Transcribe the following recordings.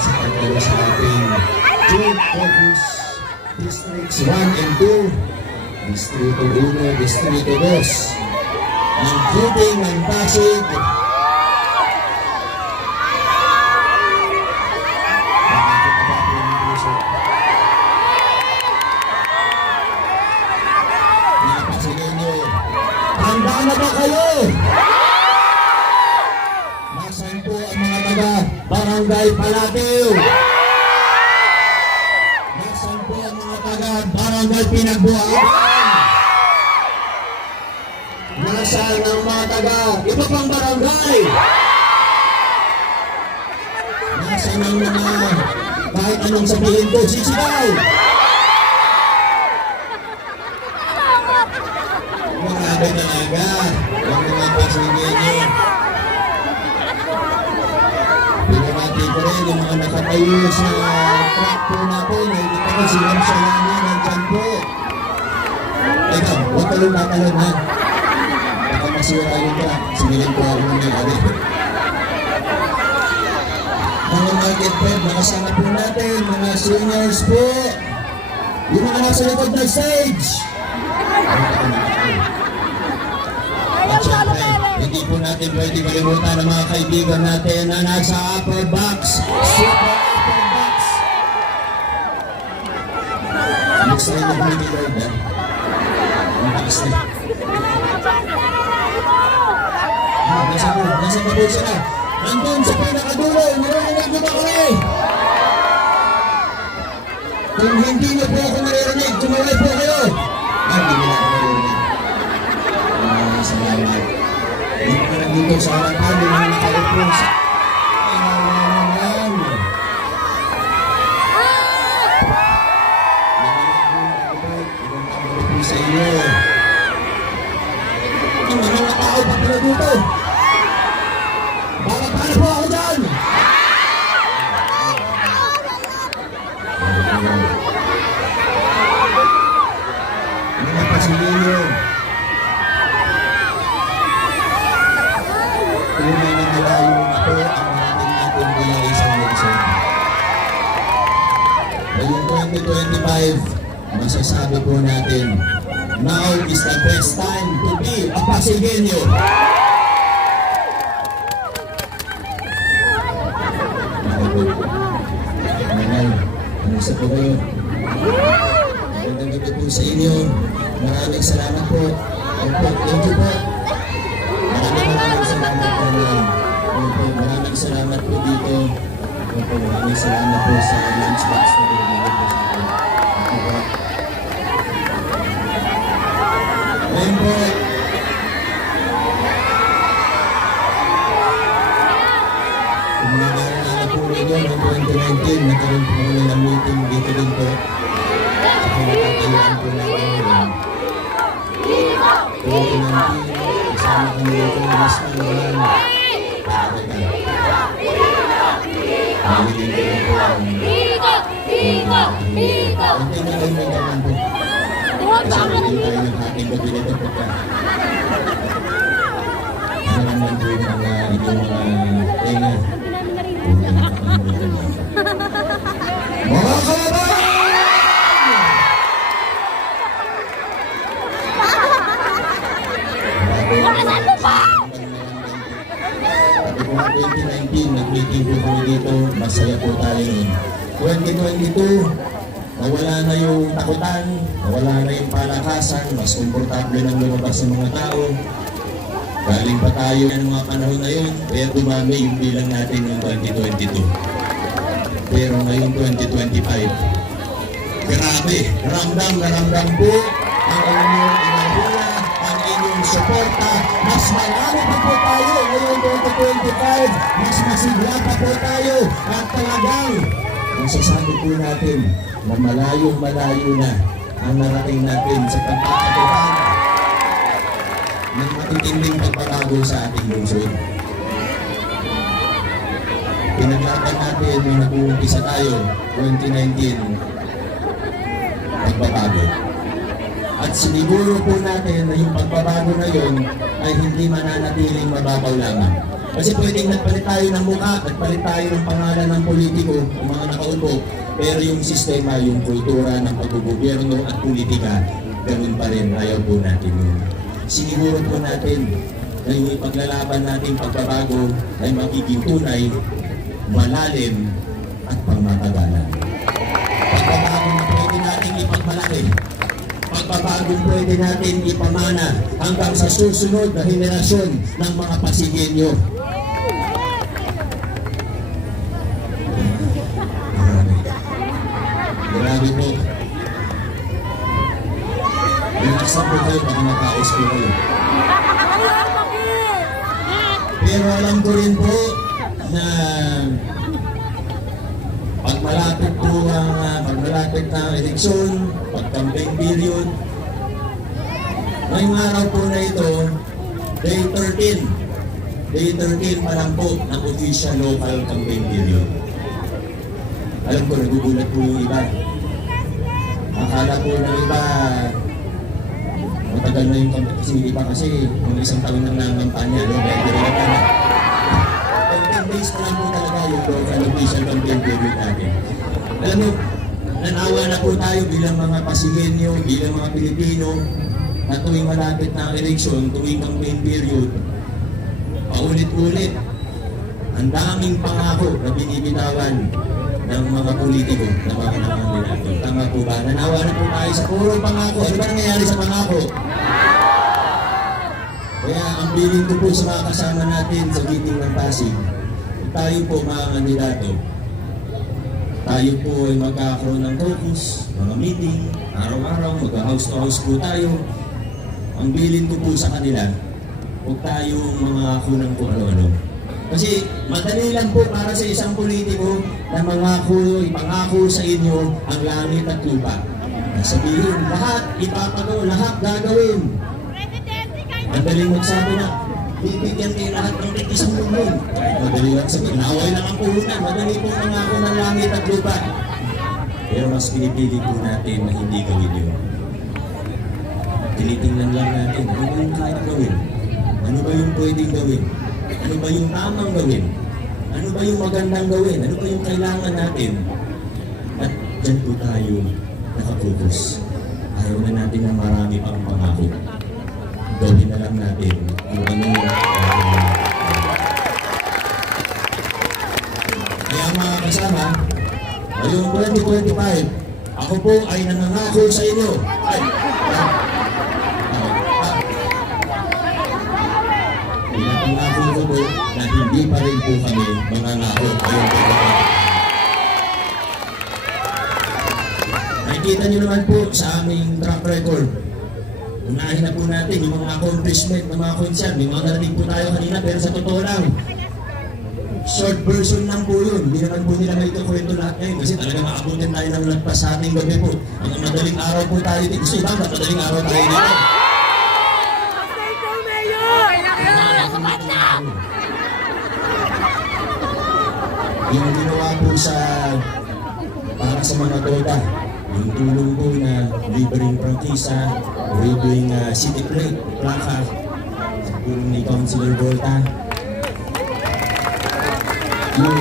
sa pagdala sa ating Joint Focus Districts 1 and 2, Distrito 1, Distrito 2, ng Cubing ng Pasig. Handa na ba kayo? Nasaan po ang mga taga Barangay Palatew? Nasaan po ang mga taga Barangay Pinagbuhaan? Nasaan ang mga taga iba pang barangay? Nasaan ang mga kahit anong sabihin ko, sisigaw? Marami talaga ang mga pasigin nyo. Pinamati ko rin yung mga nakatayo sa track po natin. Hindi pa ko sinamsayanin ng tiyan po. Teka, huwag kalong tatalon ha. Baka masira yung track. Singilin ko ako ng ari. Mga market pet, nakasama po natin, mga seniors po. Yung mga nasa likod ng stage. At syempre, hindi po natin pwede kalimutan ang mga kaibigan natin na nasa upper box, super upper box. Next time na po ni Lord, ha? Ang box na. Nasa po sila. Nandun sa pinakadulo, narinig nyo ba kami? Kung hindi nyo po ako naririnig, tumaway po kayo. Hindi nila ako naririnig. Salamat. Yung parang dito sa harapan, yung mga nakaupo sa... sa inyo. Ang mga tao pa pala dito. Bakit paano po ako dyan? Mga pasilyo. Tunay na malayo na po ang ating natin bilang isang lungsod. Ngayong 2025, masasabi po natin, now is the best time to be a Pasigueño. Kamusta po kayo? Magandang gabi po sa inyo. Maraming salamat po. Thank you po. Maraming salamat po na. Maraming salamat po dito. Maraming salamat po sa lunchbox na binigyan po sa akin. Ngayon po, kung nag-aalala po ninyo noong 2019, nagkaroon po kami ng meeting dito din po. Saka natatayuan po natin ngayon. 2019, kasama kami dito ng mas naman. Nagiging ko lang po ang... Hindi na kayo nagkakan po. Kasi hindi tayo ng ating gabineto pagka. Ano naman po yung mga inyong tenga. Mga kalaban! Wakasan mo pa! Sabi ko nga 2019, nag-meeting po kami dito, masaya po tayo nun. 2022, nawala na yung takutan, nawala na yung palakasan, mas komportable nang lumabas sa mga tao. Galing pa tayo ng mga panahon na yun, kaya dumami yung bilang natin ng 2022. Pero ngayong 2025, grabe, ramdam na ramdam po ang inyong inahula, ang inyong suporta. Mas marami pa po tayo ngayong 2025, mas masigla pa po tayo at talagang masasabi po natin na malayo-malayo na ang narating natin sa pagkakatuhan ng matitinding pagbabago sa ating lungsod. Pinaglaban natin nung nag-uumpisa tayo, 2019, pagbabago. At siniguro po natin na yung pagbabago na yun ay hindi mananatiling mababaw lamang. Kasi pwedeng nagpalit tayo ng mukha, nagpalit tayo ng pangalan ng politiko, ng mga nakaupo, pero yung sistema, yung kultura ng pagbugobyerno at politika, ganun pa rin, ayaw po natin yun. Siniguro po natin na yung ipaglalaban nating pagbabago ay magiging tunay, malalim, at pangmatagalan. Pagbabago na pwede natin ipagmalaki, pagbabagong pwede natin ipamana hanggang sa susunod na henerasyon ng mga Pasigenyo. Grabe po. Relaxan po kayo pag makaos po kayo. Pero alam ko rin po na pag malapit na ang eleksyon, pag campaign period, ngayong araw po na ito, day 13 pa lang po ng official local campaign period. Alam ko, nagugulat po yung iba. Akala po ng iba, matagal na yung campaign, kasi iba kasi kung isang taon nang nangampanya, dahil 10 days pa lang po talaga yung local official campaign period natin. Alam mo, nanawa na po tayo bilang mga Pasigenyo, bilang mga Pilipino, na tuwing malapit na ang eleksyon, tuwing campaign period, paulit-ulit, ang daming pangako na binibitawan ng mga politiko, ng mga nangangampanya. Tama po ba? Nanawa na po tayo sa puro pangako. Ano ba nangyayari sa pangako? Kaya ang bilin ko po sa mga kasama natin sa meeting ng Pasig, tayo po mga kandidato, tayo po ay magkakaroon ng caucus, mga meeting, araw-araw, mag-house to house po tayo. Ang bilin ko po sa kanila, huwag tayong mga ako ng kung ano-ano. Kasi madali lang po para sa isang politiko na ipangako sa inyo ang langit at lupa. Sabihin, lahat ipapagawa, lahat gagawin. Madaling magsabi na, bibigyan kayo lahat ng isang mundo. Madali lang sabihin, naway lang ang puhunan, madali po pangako ng langit at lupa. Pero mas pinipili po natin na hindi gawin yun. Tinitingnan lang natin, ano ba yung kaya gawin? Ano ba yung pwedeng gawin? Ano ba yung tamang gawin? Ano ba yung magandang gawin? Ano ba yung kailangan natin? At dyan po tayo nakapokus. Ayaw na natin na marami pang pangako. Gawin na lang natin kung ano yung kaya mga kasama, ngayong 2025, ako po ay nangangako sa inyo. Pinapangako ko po na hindi pa rin po kami mangangako. Nakikita nyo naman po sa aming track record. Unahin na po natin yung mga accomplishment ng mga concert. May mga narating po tayo kanina, pero sa totoo lang, short version lang po yun. Hindi naman po nila may kwento lahat ngayon kasi talaga makabutin tayo ng lagpas sa ating gabi po. Ang madaling araw po tayo dito. Gusto iba, madaling araw tayo dito. Yung ginawa po para sa mga toda, yung tulong po na libreng prangkisa, libreng city plate, plaka, sa tulong ni Councilor Volta. Yung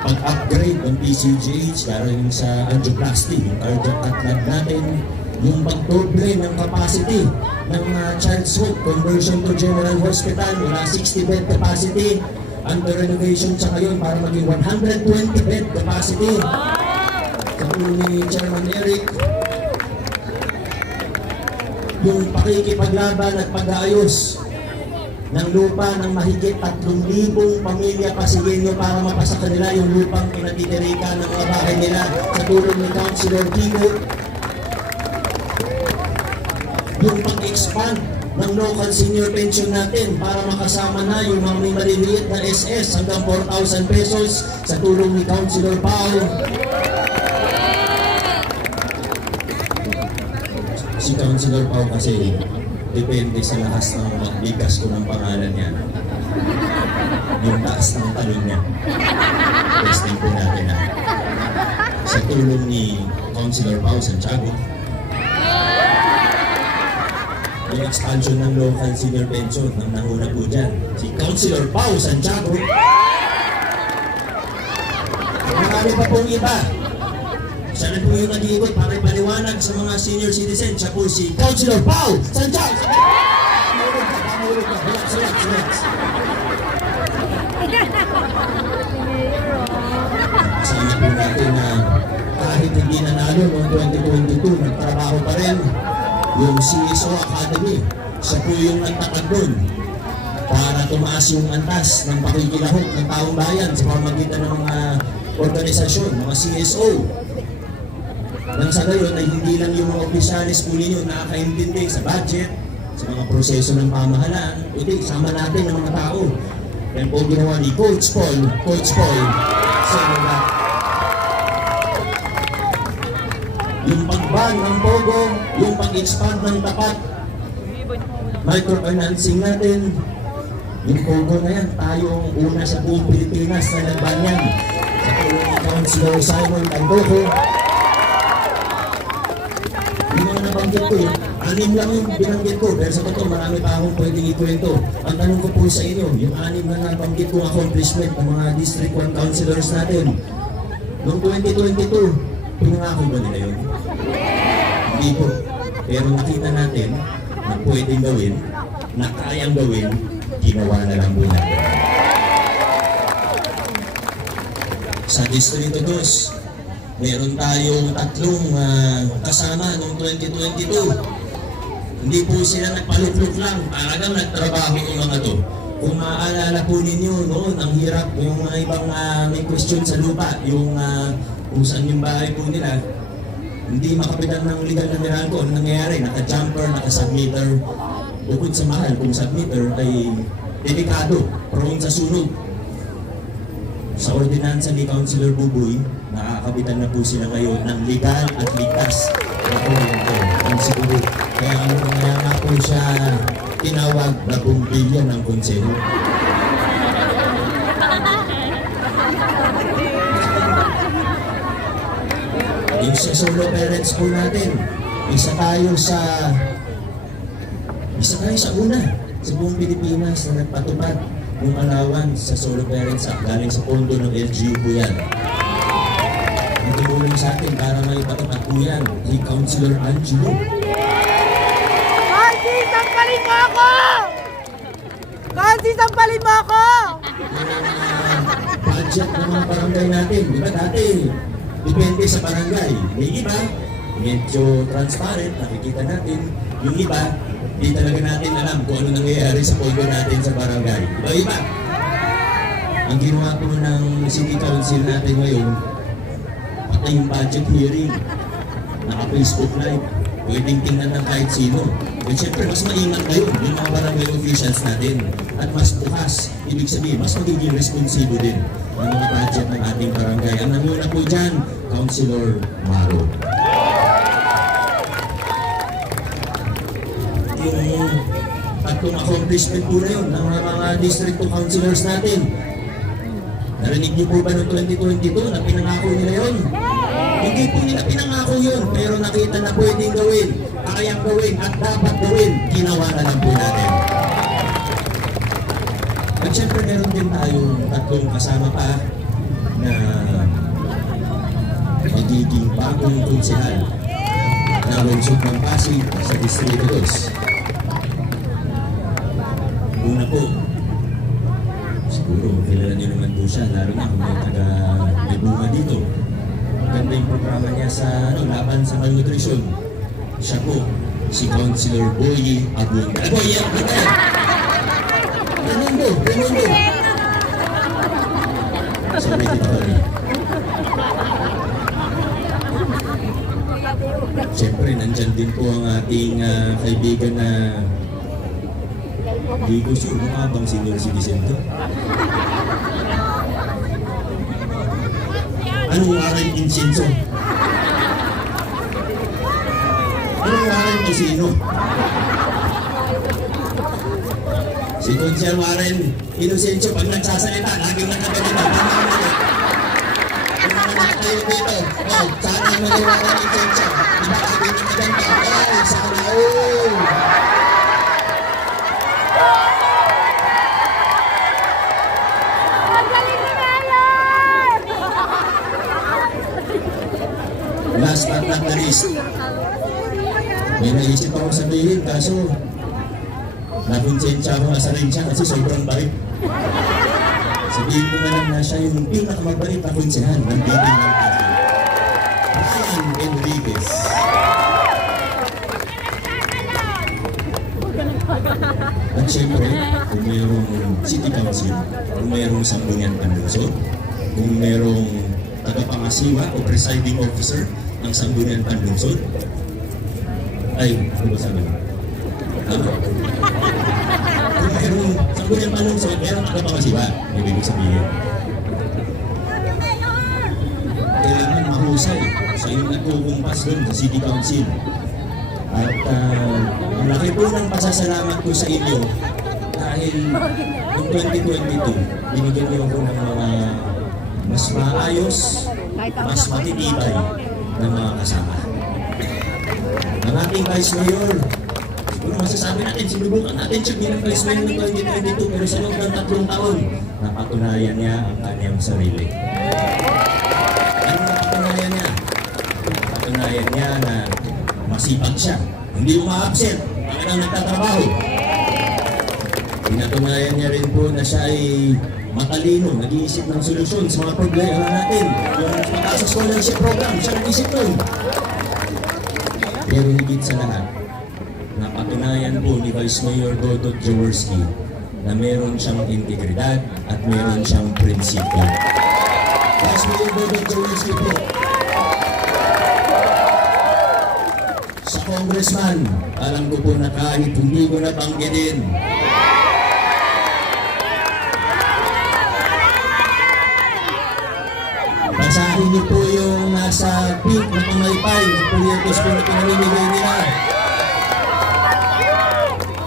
pag-upgrade ng PCGH, karoon sa angioplasty, yung cardiac cath natin, yung pagdoble ng capacity ng Child's Hope, conversion to General Hospital, mula 60 bed capacity, under renovation sa ngayon para maging 120 bed capacity. Sa tulong ni Chairman Eric, yung pakikipaglaban at pag-aayos ng lupa ng mahigit 3,000 pamilya Pasigenyo para mapasa kanila yung lupang pinatitirikan ng mga bahay nila sa tulong ni Councilor Kiko. Yung pag-expand ng local senior pension natin para makasama na yung mga may maliliit na SS hanggang 4,000 pesos sa tulong ni Councilor Pao. Si Councilor Pao kasi depende sa lakas ng magbigas ko ng pangalan niya. Yung taas ng talon niya. Testing po natin na. Sa tulong ni Councilor Pao Santiago. yung expansion ng local senior pension ng nanguna po dyan. Si Councilor Pao Santiago. Marami pa pong iba. Siya na po yung nag-iikot para ipaliwanag sa mga senior citizen. Siya po si Councilor Pao Santiago. Relax. Kasama po natin na kahit hindi nanalo noong 2022, nagtrabaho pa rin yung CSO Academy. Siya po yung nagtakad doon para tumaas yung antas ng pakikilahok ng taong bayan sa pamamagitan ng mga organisasyon, mga CSO. Nang sa gayon ay hindi lang yung mga opisyalis po ninyo nakakaintindi sa budget, sa mga proseso ng pamahalaan, kundi sama natin ng mga tao. Yan po ginawa ni Coach Paul, Senaga. Yung pag-ban ng Pogo, yung pag-expand ng tapat, microfinancing natin, yung Pogo na yan, tayong una sa buong Pilipinas na nagban yan. Sa tulong ni Councilor Simon Candoco. Yung mga nabanggit ko, anim lang yung binanggit ko, pero sa totoo marami pa akong pwedeng ikwento. Ang tanong ko po sa inyo, yung anim na nabanggit kong accomplishment ng mga District 1 Councilors natin, noong 2022, pinangako ba nila yun? Hindi po. Pero nakita natin na pwedeng gawin, na kayang gawin, ginawa na lang po natin. Sa Distrito 2, meron tayong tatlong kasama noong 2022. Hindi po sila nagpaluklok lang, talagang nagtrabaho yung mga to. Kung maaalala po ninyo noon, ang hirap yung mga ibang may question sa lupa, yung kung saan yung bahay po nila, hindi makapitan ng legal na Meralco. Ano nangyayari? Naka-jumper, naka-submitter. Bukod sa mahal, kung submitter ay delikado, prone sa sunog. Sa ordinansa ni Councilor Buboy, nakakapitan na po sila ngayon ng legal at ligtas na kuryente ang siguro. Kaya nga po siya tinawag na bumbilya ng konseho. Yung sa solo parents po natin, isa tayo sa una sa buong Pilipinas na nagpatupad ng allowance sa solo parents at galing sa pondo ng LGU po yan. Nagtulong sa atin para may patupad po yan si Councilor Angelo. Kansi, sampalin mo ako! Kansi, sampalin mo ako! Budget ng mga barangay natin, di ba dati? Depende sa barangay. May iba, medyo transparent, nakikita natin. Yung iba, di talaga natin alam kung ano nangyayari sa pondo natin sa barangay. Iba-iba. Ang ginawa po ng City Council natin ngayon, patay yung budget hearing. Naka-Facebook Live. Pwedeng tingnan ng kahit sino. At syempre, mas maingat ngayon yung mga barangay officials natin. At mas bukas. Ibig sabihin, mas magiging responsibo din ng mga budget ng ating barangay. Ang nanguna po dyan, Councilor Maro. Yung tatlong accomplishment po na yun ng mga District 2 Councilors natin. Narinig niyo po ba noong 2022 na pinangako nila yun? Hindi po nila pinangako yun, pero nakita na pwedeng gawin, kayang gawin at dapat gawin, ginawa na lang po natin. At syempre meron din tayong tatlong kasama pa na magiging bagong konsehal na lungsod ng Pasig sa Distrito 2. Una po, siguro kilala niyo naman po siya, lalo na kung may bunga dito. Maganda yung programa niya sa laban sa malnutrisyon. Siya po, si Councilor Boyie Abunda. Boyie Abunda! Raimundo! Sorry, Tito. Siyempre, nandyan din po ang ating kaibigan na hindi ko sure kung abang senior citizen to. Anong Warren Insinso? Anong Warren Insinso? Si Consiel Warren Inocencio, pag nagsasalita, laging nakaganito. Kung naman tayo dito, sana mo ni Warren Insincio. Diba laging nakaganito? Sana Magaling ni Mayor! Last but not the least, may naisip ako sabihin kaso nakonsensya ako sa rin siya kasi sobrang bait. Sabihin ko na lang na siya yung pinakamabait na konsehan ng BPM ng Brian Enriquez. At syempre, kung mayroong City Council, kung mayroong Sangguniang Panlungsod, kung mayroong tagapangasiwa o presiding officer ng Sangguniang Panlungsod, ay, ano ba sabi? Kung mayroong Sangguniang Panlungsod, mayroong tagapangasiwa, ibig sabihin. Kailangan mahusay sa iyong nagkukumpas doon sa City Council. At ang laki po ng pasasalamat ko sa inyo dahil noong 2022, binigyan niyo ako ng mga mas maayos, mas matitibay na mga kasama. Ang ating Vice Mayor, siguro masasabi natin, sinubukan natin siya bilang Vice Mayor ng 2022 pero sa loob ng 3 taon, napatunayan niya ang kanyang sarili. Ano napatunayan niya? Napatunayan niya na masipag siya, hindi uma-absent, ang nagtatrabaho. Pinatunayan niya rin po na siya ay matalino, nag-iisip ng solusyon sa mga problema natin. Yung mataas sa scholarship program, siya nag-isip nun. Pero higit sa lahat, napatunayan po ni Vice Mayor Dodot Jaworski na meron siyang integridad at meron siyang prinsipyo. Vice Mayor Dodot Jaworski po, sa congressman, alam ko po na kahit hindi ko nabanggitin, basahin niyo po yung nasa pink na pamaypay ng proyektos po na pinamimigay nila.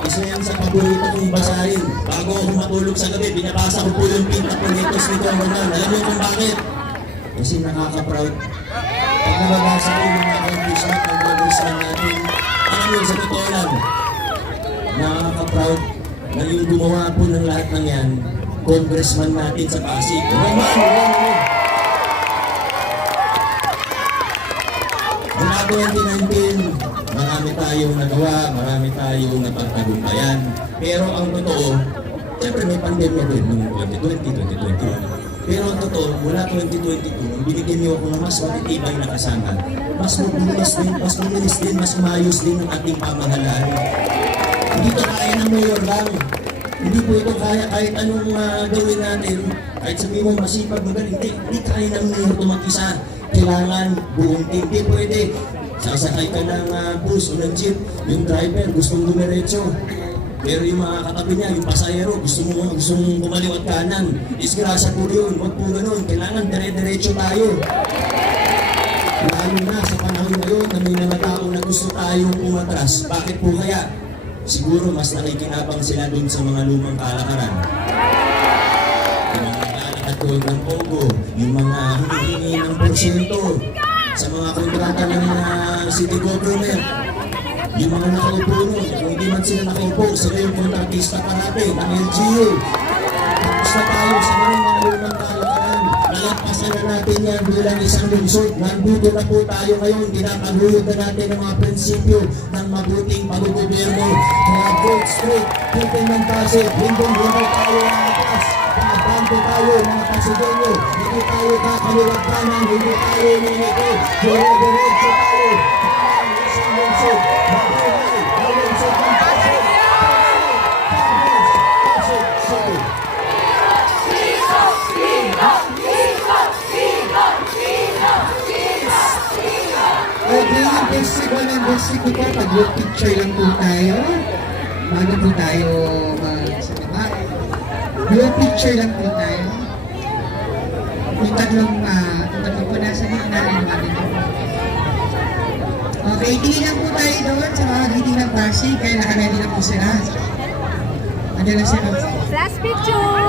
Isa yan sa paborito kong basahin. Bago ako matulog sa gabi, binabasa ko po yung pink na proyektos ni Governor. Alam niyo kung bakit? Kasi nakaka-proud. Pag nababasa ko yung mga accomplishment ng congressman natin, alam niyo, sa totoo lang, nakaka-proud na yung gumawa po ng lahat ng yan, congressman natin sa Pasig. Roman! Mula 2019, marami tayong nagawa, marami tayong napagtagumpayan. Pero ang totoo, siyempre may pandemya din noong 2020, 2021. Pero ang totoo, mula 2022, nung binigyan niyo ako ng mas matitibay na kasama, mas mabilis din, mas umayos din ang ating pamahalaan. Hindi ito kaya ng mayor lang. Hindi po ito kaya kahit anong gawin natin. Kahit sabihin mo masipag, magaling, hindi kaya ng mayor ito mag-isa. Kailangan buong team. Hindi pwede. Sasakay ka ng bus o ng jeep, yung driver gustong dumiretso. Pero yung mga katabi niya, yung pasahero, gusto mong kumaliwat kanan. Disgrasya po yun, wag po ganun. Kailangan dire-diretso tayo. Lalo na sa panahon ngayon na may mga tao na gusto tayong umatras. Bakit po kaya? Siguro mas nakikinabang sila dun sa mga lumang kalakaran. Yung mga nagkakatagod ng pogo, yung mga humihingi ng porsyento sa mga kontrata ng city government. Yung mga nakaupo nun, kung hindi man sila nakaupo, sila yung kontratista parate ng LGU. Tapos na tayo sa mga lumang kalakaran. Nalagpasan na natin yan bilang isang lungsod. Nandito na po tayo ngayon. Tinataguyod na natin ang mga prinsipyo ng mabuting pag-gobyerno. Kaya vote straight, people ng Pasig, hindi tayo ang atas. Pagkabante tayo mga Pasigenyo. Hindi tayo kakaliwag kanan, hindi tayo ninito. Dire-diretso tayo. Ang isang lungsod. Mabuhay ang lungsod ng Pasig. Pasig City. Okay, yung basic 1 and basic 2 po, pag-group picture lang po tayo. Bago po tayo magsalita. Group picture lang po tayo. Yung tatlong po nasa gitna ng mga okay, tingin lang po tayo doon sa mga giting ng Pasig, kaya nakaredy na po sila. Ano lang sila? Last picture!